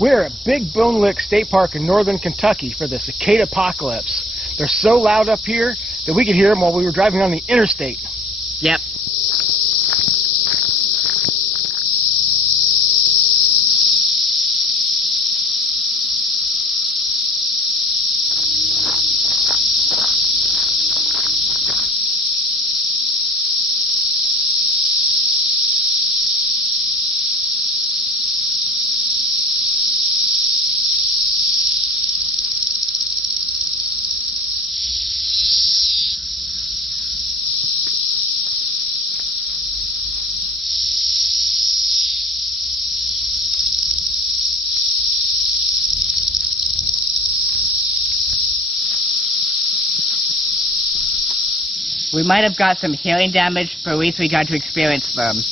We're at Big Bone Lick State Park in northern Kentucky for the cicada apocalypse. They're so loud up here that we could hear them while we were driving on the interstate. Yep. We might have got some hearing damage, but at least we got to experience them.